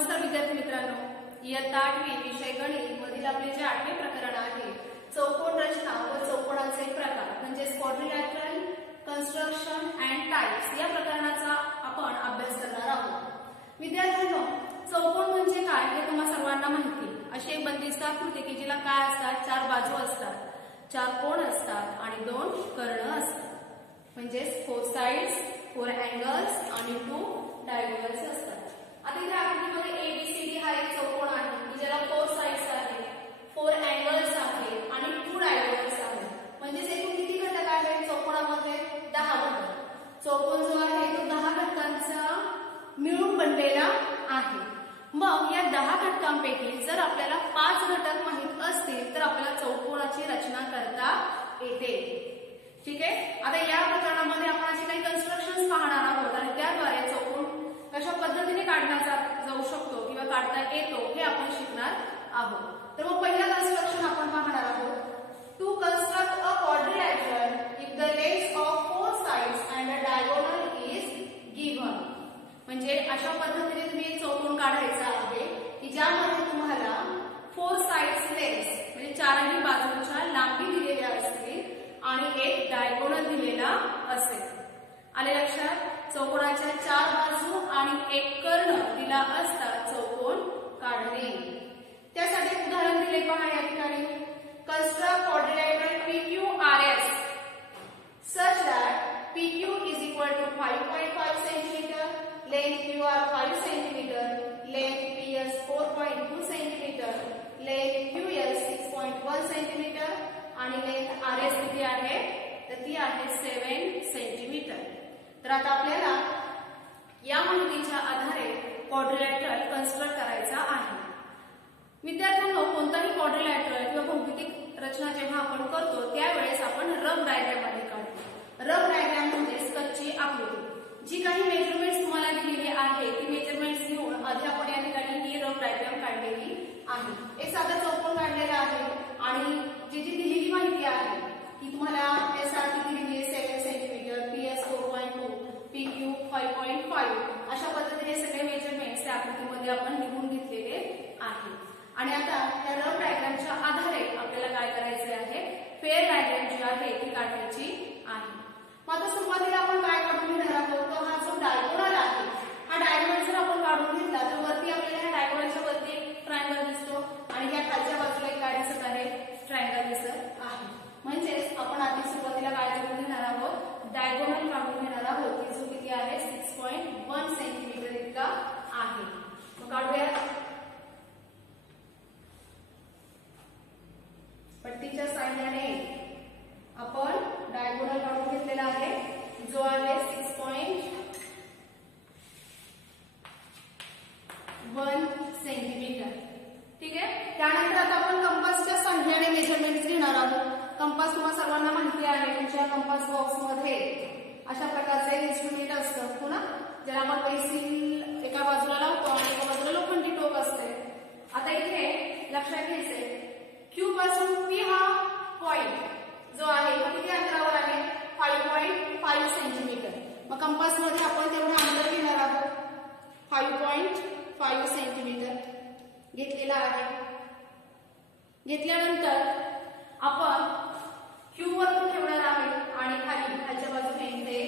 नमस्कार विद्यार्थी मित्रांनो, इयत्ता 8वी विषय गणित मधील आपले जे 8वे प्रकरण आहे चौकोन रचना व चौकोनाचे प्रकार म्हणजे क्वाड्रिलॅटरल कन्स्ट्रक्शन अँड टाइप्स या प्रकरणाचा आपण अभ्यास करणार आहोत। विद्यार्थ्यांनो, चौकोन म्हणजे काय हे तुम्हा सर्वांना माहिती। अशी एक बंदिस्त आकृती की जिला काय असतात, 4 बाजू असतात, 4 कोन असतात आणि 2 कर्ण असतात, म्हणजे 4 साइड्स, 4 अँगल्स आणि 2 डायगोनल्स असतात। आता इथे आकृतीमध्ये ABCD हा एक चौकोन आहे की ज्याला 4 साइड्स आहेत, 4 अँगल्स आहेत आणि 2 डायगोनल्स आहेत। म्हणजे एकूण किती घटक आहेत चौकोनामध्ये? 10 घटक। चौकोन जो आहे तो 10 घटकांचा मिळून बनलेला आहे। मग या 10 घटकांपैकी जर आपल्याला 5 घटक माहित असतील तर आपल्याला चौकोनाची रचना करता येते। ठीक आहे। आता या प्रकरणामध्ये आपण अशी काही कन्स्ट्रक्शन्स पाहणार आहोत आणि त्याद्वारे चौकोन कशा पद्धतीने काढला जाऊ शकतो किंवा काढता येतो हे आपण शिकणार आहोत। तर मग पहिला कन्स्ट्रक्शन आपण पाहणार आहोत, to construct a quadrilateral if the lengths of 4 sides and a diagonal is given. म्हणजे अशा पद्धतीने तुम्ही एक चौकोन काढायचा आहे की ज्यामध्ये तुम्हाला 4 साइड्स लेग्स म्हणजे 4ही बाजूंच्या लांबी दिलेल्या असतील आणि एक डायगोनल दिलेला असेल। आले लक्षात? चौकोनाच्या 4 बाजू आणि एक कर्ण दिला असता चौकोन काढणे। त्यासाठी उदाहरण दिले पहा या ठिकाणी, construct quadrilateral PQRS such that PQ is equal to 5.5 cm, length QR 5 cm, length PS 4.2 cm, length QL 6.1 cm आणि length RS किती आहे तर ती आहे 7 cm। तर आता आपल्याला या माहितीच्या आधारे क्वाड्रिलॅटरल कन्स्ट्रक्ट करायचा आहे। विद्यार्थ्यांनो, कोणताही क्वाड्रिलॅटरल किंवा भौमितिक रचना जेव्हा आपण करतो त्यावेळेस आपण रफ डायग्राम मध्ये काढतो। रफ डायग्राम म्हणजे कच्ची आकृती। जी काही मेजरमेंट्स तुम्हाला दिलेली आहे ती मेजरमेंट्स घेऊन आधी आपण या ठिकाणी ही रफ डायग्राम काढलेली आहे। एक साधा चौकोन काढलेला आहे आणि जी दिलेली माहिती आहे ती तुम्हाला SR दिलेली आहे 7 cm, PS 4.2, PQ 5.5 अशा पद्धतीने सगळे मेजरमेंट्स त्या आकृतीमध्ये आपण लिहून घेतलेले आहेत। आणि आता त्या रफ डायग्रामच्या आधारे आपल्याला काय करायचे आहे, फेअर डायग्राम जी आहे ती काढायची आहे। मग आता सुरुवातीला आपण काय काढून घेणार आहोत, तर हा जो डायगोनल आहे हा डायगोनल जर आपण काढून घेतला तर वरती आपल्याला ह्या डायगोनलच्या वरती एक ट्रायंगल दिसतो आणि ह्या खालच्या बाजूला एक काय दिसत आहे, ट्रायंगल दिसत आहे। म्हणजेच आपण आधी सुरुवातीला काय काढून घेणार आहोत, डायगोनल काढून घेणार आहोत की जो किती आहे 6.1 सेंटीमीटर इतका आहे। मग काढूया। पट्टीच्या साहाय्याने आपण डायगोनल काढून घेतलेला आहे जो आहे 6.1 सेंटीमीटर। ठीक आहे। त्यानंतर आता आपण कंपासच्या साहाय्याने मेजरमेंट्स घेणार आहोत। कंपास तुम्हाला सर्वांना माहिती आहे, तुमच्या कंपास बॉक्स मध्ये अशा प्रकारचे इन्स्ट्रुमेंट असतं पुन्हा ज्याला आपण पेन्सिल एका बाजूला लावतो आणि एका बाजूला लोखंडी टोक असते। आता इथे लक्षात घ्यायचंय Q पासून P हा पॉइंट जो आहे तो किती अंतरावर आहे, 5.5 सेंटीमीटर। मग कंपास मध्ये आपण तेवढं अंतर घेणार आहोत, 5.5 सेंटीमीटर घेतलेला आहे। घेतल्यानंतर आपण Q वरतून ठेवणार आहे आणि खालच्या बाजूने इथे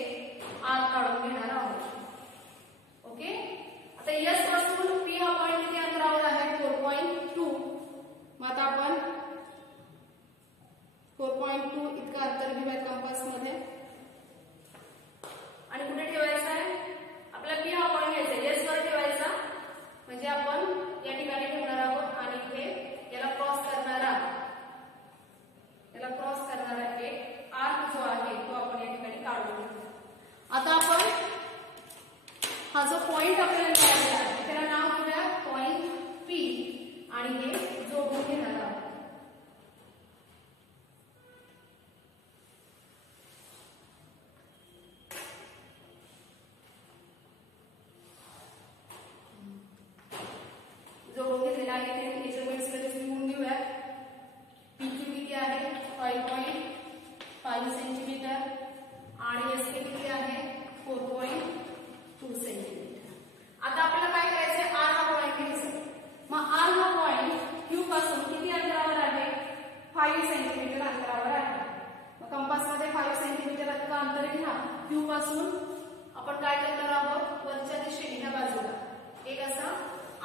आत काढून घेणार आहोत। ओके। आता S पासून P हा पॉइंट किती अंतरावर आहे, 4.2। मग आता आपण 4.2 इतका अंतर घेऊया कंपास मध्ये आणि कुठे ठेवायचा आहे, आपला P हा पॉइंट घ्यायचा, S वर ठेवायचा, म्हणजे आपण या ठिकाणी ठेवणार आहोत आणि इथे याला क्रॉस करणारा एक आर्क जो आहे तो आपण या ठिकाणी काढून घेऊ। आता आपण हा जो पॉइंट आपल्याला मिळालेला आहे त्याला नाव देऊया पॉइंट P आणि हे जोडून घेणार आहोत। जोडून घेतलेला आहे ते मेजरमेंट्स लगेच लिहून घेऊया। PQ किती आहे 5.5 सेंटीमीटर आणि SK किती आहे 4.2 सेंटीमीटर। आता आपल्याला काय करायचं आहे, R हा पॉइंट पासून आपण काय करणार आहोत, वरच्या दिशेने ह्या बाजूला एक असा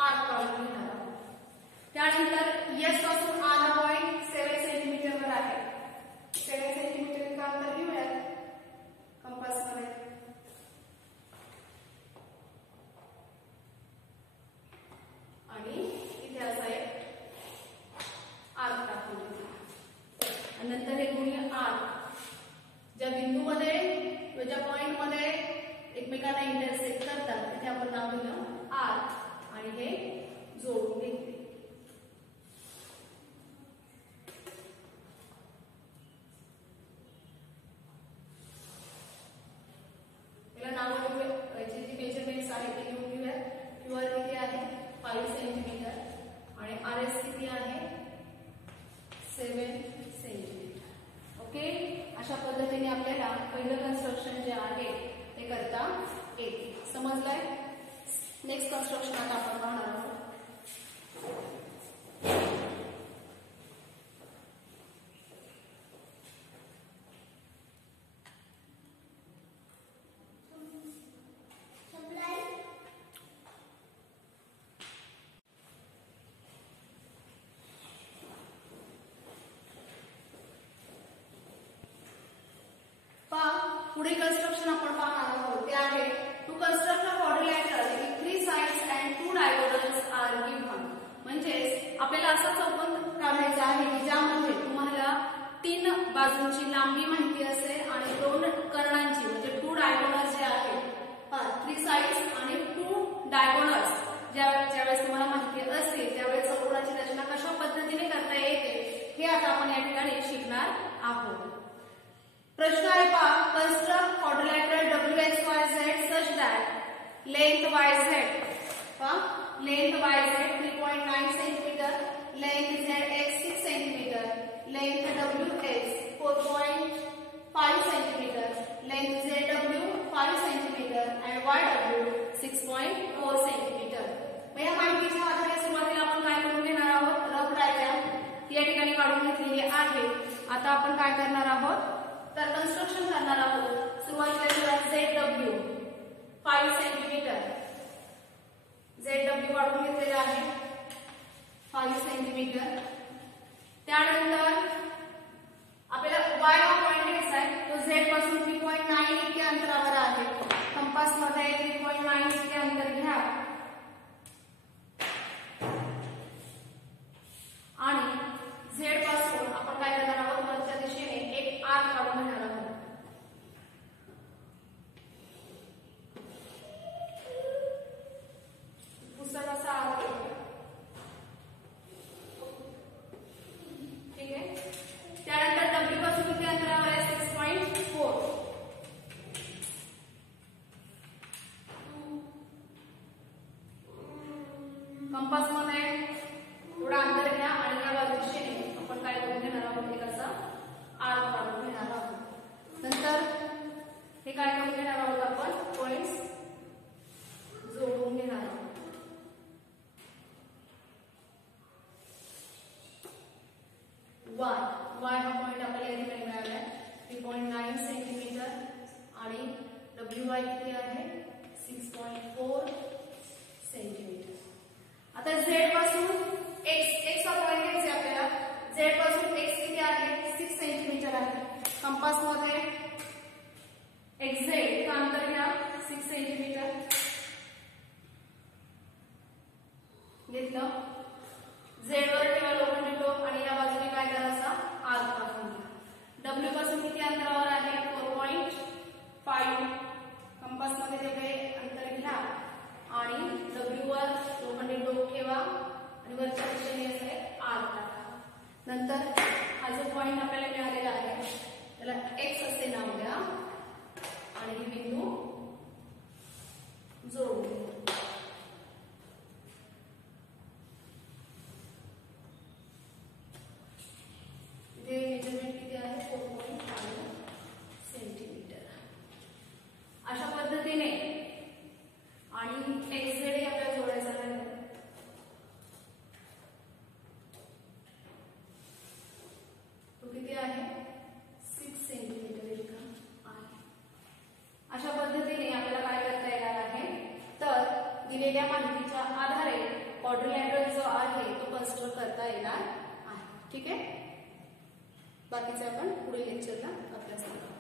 आर्क काढून घेणार आहोत. त्यानंतर एस पासून आर हा पॉइंट 7 सेंटीमीटर वर आहे. 7 सेंटीमीटर इतकं अंतर घेऊयात कंपास मध्ये. आणि इथे असा एक आर्क टाकून घेतला. आणि नंतर हे गुणिले आर्क ज्या बिंदूमध्ये किंवा ज्या पॉइंट मध्ये एकमेकांना इंटरसेक्ट करतात तिथे आपण नाव दिलं आर्क आणि हे जोडून घेतले. याला नाव याची जी मेजरमेंट्स आहे ते लिहून घेऊया. क्यूआर किती आहे 5 सेंटीमीटर आणि आरएस किती आहे 7 सेंटीमीटर. ओके, अशा पद्धतीने आपल्याला पहिलं कन्स्ट्रक्शन जे आहे ते करता येते. समजलंय? नेक्स्ट कन्स्ट्रक्शन आता आपण पाहणार आहोत. पुढे कन्स्ट्रक्शन आपण पाहणार आहोत ते आहे to construct a quadrilateral with 3 sides and 2 diagonals are given. म्हणजे आपल्याला असा चौकोन काढायचा आहे की ज्यामध्ये तुम्हाला 3 बाजूंची लांबी माहिती असेल आणि 2 कर्णांची म्हणजे 2 डायगोनल्स जे आहेत 3 साइड्स आणि 2 डायगोनल्स ज्यावेळेस तुम्हाला माहिती असते त्यावेळेस चौकोनाची रचना कशा पद्धतीने करता येते हे आता आपण या ठिकाणी शिकणार आहोत. प्रश्न आहे पहा, construct quadrilateral WXYZ such that length YZ length YZ 3.9 cm, length ZX 6 cm, length WX 4.5 cm, length ZW 5 cm and YW 6.4 cm. या माहितीच्या आधारे सुरुवातीला आपण काय करून घेणार आहोत, रफ डायग्राम या ठिकाणी काढून घेतलेली आहे. आता आपण काय करणार आहोत तर कन्स्ट्रक्शन करणार आहोत. सुरुवातीला ZW 5 सेंटीमीटर ZW काढून घेतलेला आहे 5 सेंटीमीटर. त्यानंतर आपल्याला Y हा पॉइंट घ्यायचा आहे. तो Z पासून 3.9 इतके अंतरावर आहे. कंपास मध्ये 3.9 इतके अंतर घ्या आणि Z पासून आपण काय करणार आहोत, वरच्या दिशेने एक आर्क काढून घेणार आहोत. पुस्तकाचा आर्क ठीक आहे. त्यानंतर W पासून किती अंतरावर आहे 6.4. कंपास मध्ये थोडा अंतर घ्या आणि या बाजूच्या दिशेने आपण काय करून घेणार आहोत, एक असा आर्क काढून घेणार आहोत. नंतर हे काय करून घेणार आहोत, आपण पॉइंट्स जोडून घेणार आहोत. Y हा पॉइंट आपल्याला या ठिकाणी मिळाला आहे 3.9 सेंटीमीटर आणि WY किती आहे 6.4 सेंटीमीटर. आता Z पासून X हा पॉइंट घ्यायचा आपल्याला. Z पासून X किती आहे 6 सेंटीमीटर आहे. कंपास मध्ये XZ हे अंतर घ्या 6 सेंटीमीटर घेतलं. Z वर ठेवा लोखंडी टोक आणि या बाजूने काय करायचा आर्क टाकून घ्या. W पासून किती अंतरावर आहे 4.5. कंपास मध्ये तेवढे अंतर घ्या आणि W वर लोखंडी टोक ठेवा आणि वरच्या दिशेने असे आर्क टाका. नंतर हा जो पॉइंट आपल्याला मिळालेला आहे त्याला X असे नाव द्या आणि हे बिंदू जोडू. माहितीच्या आधारे क्वाड्रिलॅटरल जो आहे तो कन्स्ट्रक्ट करता येणार आहे. ठीक आहे, बाकीचे आपण पुढील लेक्चरला अभ्यास करू.